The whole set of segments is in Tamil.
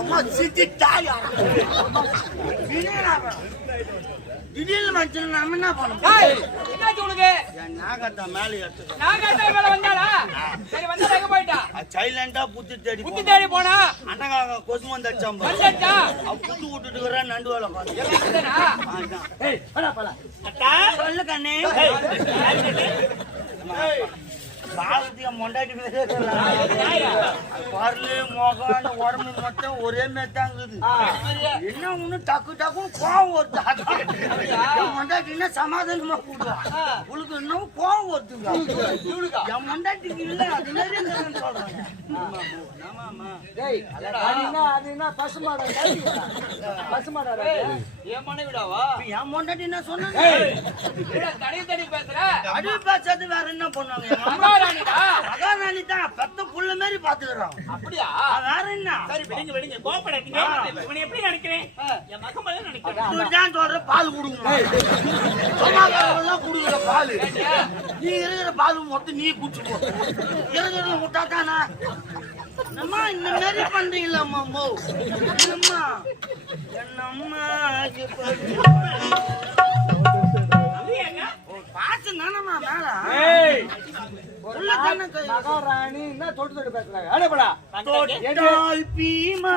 அம்மா சித்திட்டாயா திடீர்னு மனுஷன் நம்ம என்ன பண்ணணும் உனக்கு நாகத்தா மேல எடுத்து நாகத்தா மேல வந்தாளா சரி வந்தா எங்க போயிட்டா சைலண்டா புத்தி தேடி போனா அண்ணகாக கொசு வந்தாச்சாம் வந்துட்டா புத்து விட்டுட்டு இருக்கற நண்டு வேலை பாரு ஏய் போடா போடா அத்தா சொல்லு கண்ணே பாவத்திய மொண்டாட்டி பரலு மோகான உடம்பு மொத்தம் ஒரே மேத்தாங்குது என்ன ஒண்ணு டக்கு டக்குன்னு கோவம் வருது என் மொண்டாட்டின்னா சமாதானமா கூடுவா உங்களுக்கு இன்னும் கோவம் வருதுங்க என் மொண்டாட்டிக்கு இல்ல அது நிறைய சொல்றாங்க என் மொண்டாட்டி என்ன சொன்னாங்க அடி பேசாது வேற என்ன பண்ணுவாங்க மகாராணி தான் பெத்த புள்ள மாதிரி பாத்துக்கிறோம் அப்படியா வேற என்ன சரி விடுங்க கோபப்படாதீங்க இவனை எப்படி நினைக்கிறேன் என் மகன் மாதிரி நினைக்கிறேன் இப்படிதான் சொல்ற பால் குடுங்க எல்லாம் குடுக்குற பால் நீ இருக்கிற பால் மொத்தம் நீ குடிச்சு போ இருக்கிறத விட்டா தானா அம்மா இந்த மாதிரி பண்றீங்களா அம்மா என்னம்மா என்னம்மா பாத்து நானம்மா மேல மகாராணி என்ன தொட்டு தொட்டு பேசுறாங்க அடேபடா தொட்டால் பீமா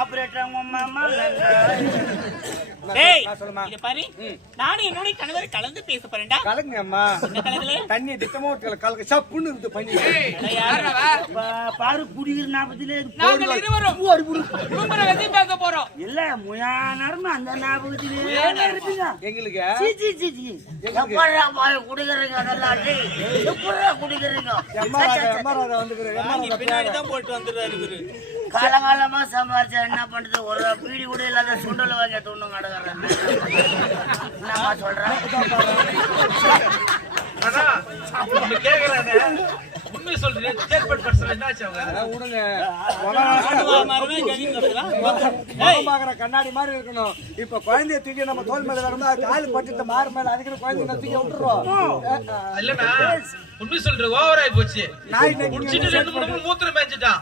ஆபரேட்டர் மாமா டேய் இத பாரு நானே என்னோட கணவரை கலந்து பேச போறேன்டா கலங்க அம்மா என்ன கலங்கல தண்ணி திட்டமா கலங்க சப்புன்னு இது பண்ணி பாரு குடிகிற ஞாபகத்திலே நாங்கள் இருவரும் கும்பர வெதி பேச போறோம் இல்ல முயா நேரமா அந்த ஞாபகத்திலே இருப்பீங்க எங்களுக்கு சி எப்பறா பாய் குடிக்கிறீங்க அதெல்லாம் எப்பறா குடிக்கிறீங்க எம்ஆர்ஆர் வந்துக்குற பின்னாடி தான் போட்டு வந்துறாரு இவரு காலகாலமா சம்பாரிச்சா என்ன பண்றது ஒரு பீடி கூட இல்லாத சுண்டல் வாங்கி தூண்டு நடக்கிறேன் என்னமா சொல்றேன் உண்மை சொல்றேன் ஸ்டேட்மெண்ட் பர்சன் என்னாச்சு அவங்க உடனே கண்ணாடி மாதிரி இருக்கணும். இப்ப குழந்தைய தூக்கி நம்ம தோல் மேல வரணும், காலு பட்டு மாறு மேல அதுக்கு குழந்தைய தூக்கி விட்டுறோம். இல்லனா உண்மை சொல்ற ஓவர் ஆயி போச்சு. குடிச்சிட்டு 2 மூணு மூத்திர மேஞ்சிட்டான்.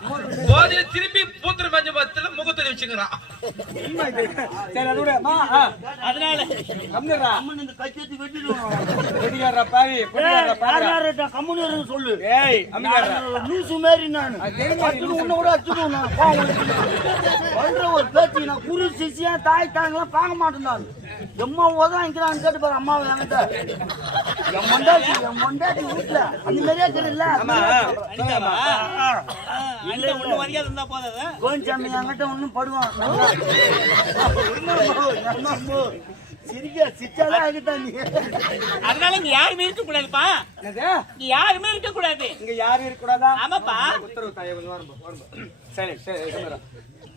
போதில திரும்பி மூத்திர மேஞ்ச பத்தல முகத்தை வச்சுங்கறான். சரி அதுடா அதனால கம்முறா அம்மன் இந்த கச்சேத்தி வெட்டிடுவோம். வெடிகாரா பாவி வெடிகாரா பாவி யாரடா கம்முனு சொல்லு. ஏய் அம்மிகாரா லூசு மாதிரி நான் அச்சு உன்ன கூட அச்சுடுவேன் நான். பண்ற ஒரு பேச்சு நான் குரு சிசியா தாய் தாங்கலாம் பார்க்க மாட்டேன் நான். எம்மா ஓதாங்கிறான்னு கேட்டு பாரு அம்மாவை என்கிட்ட. என் மொண்டாட்டி வீட்டுல அந்த மாதிரியே தெரியல. கொஞ்சம் என்கிட்ட ஒன்னும் படுவான் சிரிச்சாதான் ஆகிட்டா நீ. அதனால இங்க யாருமே இருக்க கூடாதுப்பா. இங்க யாருமே இருக்க கூடாது. இங்க யாரும் இருக்க கூடாதா? ஆமாப்பா. உத்தரவு தாயே சரி சரி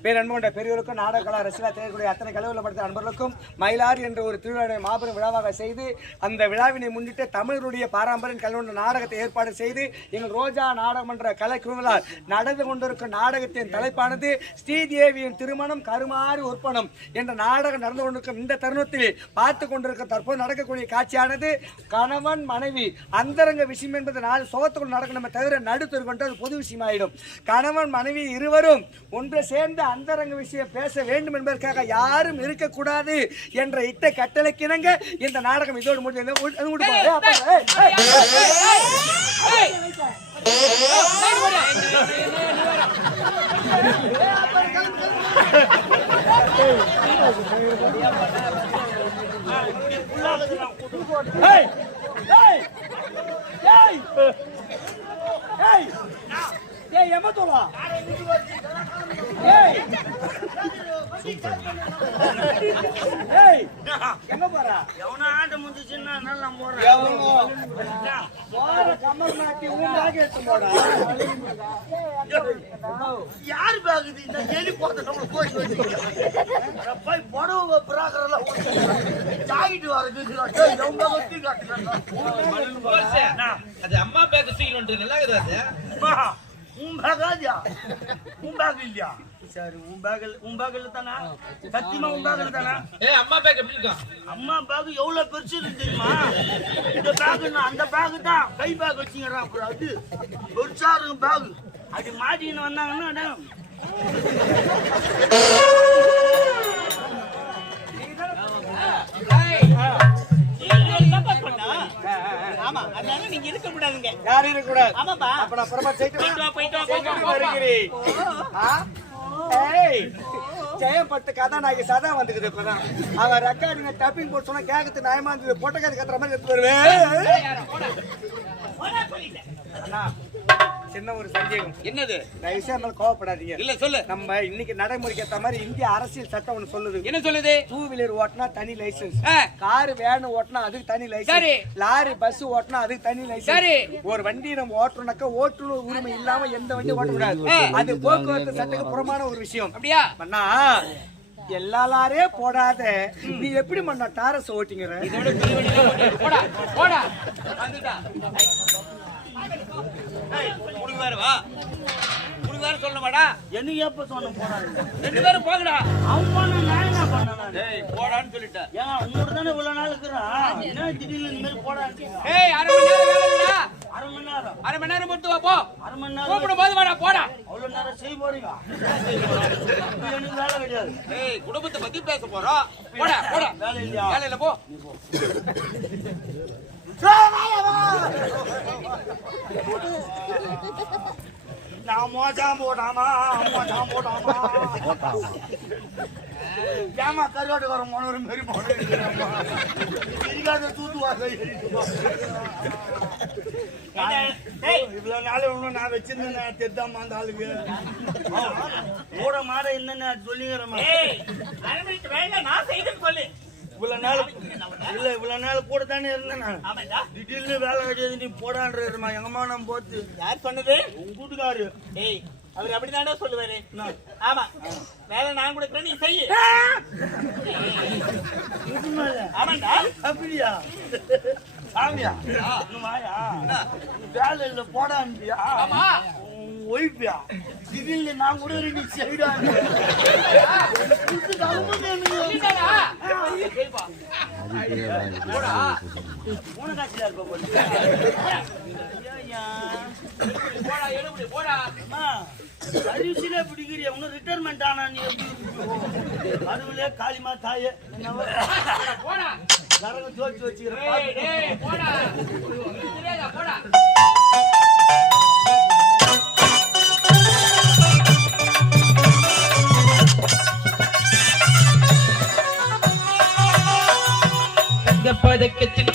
பேரன்புண்ட பெரியவருக்கும் நாடக கலா ரசிகா தேர்க்கூடிய அத்தனை கலவுல படுத்த நண்பர்களுக்கும் மயிலாறு என்ற ஒரு திருவிழாவை மாபெரும் விழாவாக செய்து அந்த விழாவினை முன்னிட்டு தமிழருடைய பாரம்பரிய கலவுண்ட நாடகத்தை ஏற்பாடு செய்து எங்கள் ரோஜா நாடகமன்ற கலை குழுவினால் நடந்து கொண்டிருக்கும் நாடகத்தின் தலைப்பானது ஸ்ரீதேவியின் திருமணம் கருமாறி உற்பணம் என்ற நாடகம் நடந்து கொண்டிருக்கும் இந்த தருணத்தில் பார்த்து கொண்டிருக்கும் தற்போது நடக்கக்கூடிய காட்சியானது கணவன் மனைவி அந்தரங்க விஷயம் என்பது நாலு சோகத்துக்குள் நடக்கணுமே தவிர நடுத்தரு கொண்டு அது பொது விஷயமாயிடும். கணவன் மனைவி இருவரும் ஒன்று சேர்ந்து அந்தரங்க விஷயம் பேச வேண்டும் என்பதற்காக யாரும் இருக்கக்கூடாது என்ற இட்ட கட்டளைக்கிணங்க இந்த நாடகம் இதோடு முடிஞ்சது. எங்க போறா? எவனா ஆட்ட முடிச்சுன்னா நல்லா போறேன். யாரு பாக்குது இந்த எலி போட்ட போய் போய் புடவை பிராக்கரெல்லாம் ஜாகிட்டு அது அம்மா பேக் தூக்கிட்டு நல்லா இருக்குது. உன் பேகாதியா உன் பேக் இல்லையா சரி உன் பேக்ல தானா? சத்தியமா உன் பேக்ல தானா? ஏய் அம்மா பேக் எப்படி இருக்கும்? அம்மா பேக் எவ்வளவு பெருசு இருக்கு தெரியுமா? இந்த பேக் அந்த பேக் தான் கை பேக் வச்சுங்கிறான். அப்புறம் அது பெருசா இருக்கும் பேக். அப்படி மாட்டின்னு வந்தாங்கன்னா ஆமா அதனால நீங்க இருக்க கூடாதுங்க. யாரும் இருக்க கூடாது. ஆமாப்பா. அப்ப நான் புறமா போயிட்டு வருகிறேன். ஏய் ஜெயம் பட்டு கதாநாயகி சதா வந்துக்குது. இப்பதான் அவன் ரெக்கார்டிங்க டப்பிங் போட்டு சொன்னா கேட்கறது நியாயமா இருந்தது. பொட்டக்காரி கத்துற மாதிரி எடுத்து வருவேன். சின்ன ஒரு சந்தேகம். என்னது? தயவுசெய்து மேல கோவப்படாதீங்க. இல்ல சொல்லு. நம்ம இன்னைக்கு நடைமுறைக்கு ஏத்த மாதிரி இந்திய அரசியல் சட்டம் ஒண்ணு சொல்லுது. என்ன சொல்லுது? 2 வீலர் ஓட்டினா தனி லைசன்ஸ், கார் வேன் ஓட்டினா அதுக்கு தனி லைசன்ஸ், லாரி பஸ் ஓட்டினா அதுக்கு தனி லைசன்ஸ். ஒரு வண்டி நம்ம ஓட்டுறோம்னாக்கா ஓட்டுநர் உரிமை இல்லாம எந்த வண்டி ஓட்டக்கூடாது. அது போக்குவரத்து சட்டத்துக்கு புறமான ஒரு விஷயம். அப்படியா? மன்னா எல்லா லாரே போடாத நீ எப்படி மண்ணா டாரஸ் ஓட்டிங்கிற? போடா போடா வந்துடா. ஏய் குடுங்க வேற வா. குடுங்க வேற சொல்லணுமாடா? எனக்கு எப்ப சொன்ன போறாரு? 2 பேரும் போங்கடா. அவன் போனா நான் என்ன பண்ணேன்? ஏய் போடான்னு சொல்லிட்டேன். ஏன் உன்னோட தானே இவ்வளவு நாள் இருக்கிறான்? என்ன திடீர்னு இந்த மாதிரி போடான்னு? ஏய் அரை மணி நேரம் வேலை இல்லடா. அரை மணி நேரம் மட்டும் வா போ. அரை மணி நேரம் கூப்பிடும் போது வாடா போடா. அவ்வளவு நேரம் செய்ய போறீங்க? எனக்கு வேலை கிடையாது. ஏய் குடும்பத்தை பத்தி பேச போறோம். போடா போடா. வேலை இல்லையா? வேலை இல்ல போ. நான் மோசம் போடாமா ஏமா கருவாட்டுக்கார மனோரு மாரி போடாத தூத்துவாங்க. இவ்வளவு நாள் ஒண்ணு நான் வச்சிருந்தேன் தெத்தாமா அந்த ஆளுக்கு கூட மாட என்னன்னு சொல்லிக்கிறேன். நான் செய்தேன்னு சொல்லு. இவ்வளவு நாள் கூட தானே இருந்தேன் நான். திடீர்னு வேலை கிடையாது நீ போடான்றமா எங்கம்மா நான் போத்து. யார் சொன்னது? உங்க கூட்டுக்காரு. ஏய் அவர் அப்படிதானே சொல்லுவாரு. ஆமா வேலை நான் கொடுக்குறேன் நீ செய்யு. ஆமாண்டா. அப்படியா சாமியா? வாயா வேலை இல்ல போடான்றியா? ஒய்பியா திடீர்னு நான் கூட நீ செய்டா. சர்வீஸ்ல பிடிக்கிறிய உன்ன ரிட்டையர்மெண்ட் ஆனா நீ எப்படி அதுலயே காளிமா தாயே கரங்க தோச்சு வச்சுக்கிறேன். பதக்கத்தின்